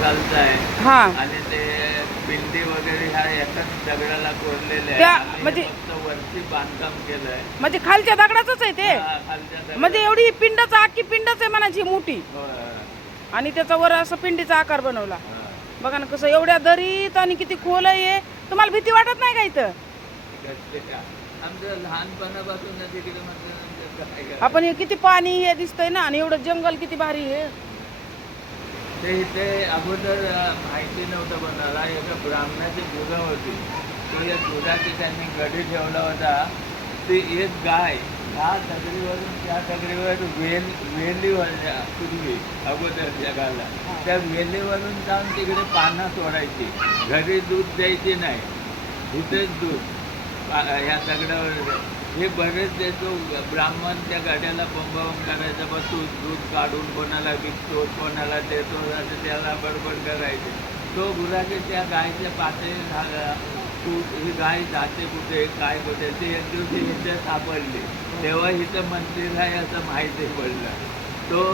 हा. आणि ते पिंडी वगैरे ह्या एकाच दगडाला कोरलेले त्या- म्हणजे- फक्त वरती बांधकाम केलंय. म्हणजे खालच्या दगडाचंच आहे ते. हा, खालच्या म्हणजे एवढी पिंडच आखी पिंडच आहे म्हणायची मोठी. होय, आणि त्याचा वर असं पिंडीचा आकार बनवला. होय. बघा ना कसं एवढ्या दरीत आणि किती खोल आहे. तुम्हाला भीती वाटत नाही का इथं? कसले का? आमचं लहानपणापासून तिकडे म्हटल्यानंतर काय करायचं? आपण हे किती पाणी हे दिसतंय ना आणि एवढं जंगल किती भारी आहे. ते इथे अगोदर माहिती नव्हतं कोणाला एका ब्राह्मणाची गुरं होती. तो या दुधाची त्यांनी गडी ठेवला होता. ती एक गाय ह्या दगडीवरून त्या दगडीवर वेल वेलीवर पूर्वी अगोदर जगाला त्या वेलीवरून जाऊन तिकडे पानं सोडायची. घरी दूध द्यायची नाही. इथेच दूध. ह्या दगडावर हे बरेच देतो ब्राह्मण त्या गाड्याला बोंबाबोंब करायचा बस तू दूध काढून कोणाला विकतो कोणाला देतो असं त्याला बडबड करायचे. तो गुराखे त्या गायच्या पाते झाला तू ही गाय जाते कुठे काय कुठे ते एक दिवशी इथे सापडली. तेव्हा इथं मंदिर आहे असं माहिती पडलं. तो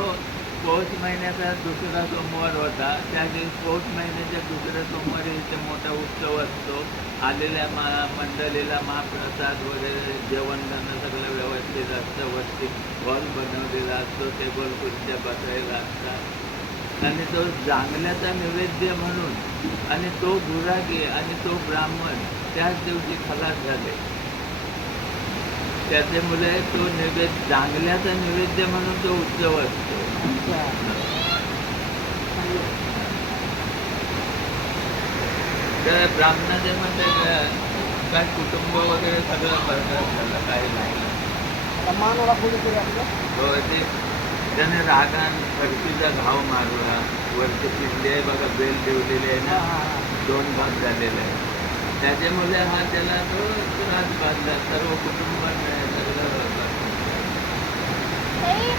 पौष महिन्याचा दुसरा सोमवार होता. त्या दिवशी पौष महिन्याच्या दुसऱ्या सोमवारी इथे मोठा उत्सव असतो. आलेल्या मा मंडळीला महाप्रसाद वगैरे जेवण करणं सगळं व्यवस्थित असतं. वरती हॉल बनवलेला असतो. टेबल खुर्च्या बसायला असतात. आणि तो जांगल्याचा नैवेद्य म्हणून आणि तो गुरागी आणि तो ब्राह्मण त्याच दिवशी खलास झाले. त्याच्यामुळे तो नैवेद्य जांगल्याचा नैवेद्य म्हणून तो उत्सव असतो. तर ब्राह्मणाच्या मध्ये काय- कुटुंब वगैरे सगळं बरकत झालं काही नाही. आपलं? हो ते त्याने रागान खडकीचा घाव मारला. वरती पिंडी आहे बघा बेल ठेवलेली आहे ना दोन भाग झालेले आहे त्याच्यामुळे हा त्याला तो त्रास बांधला. सर्व कुटुंबाने सगळं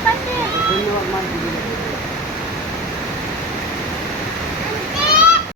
Thank you.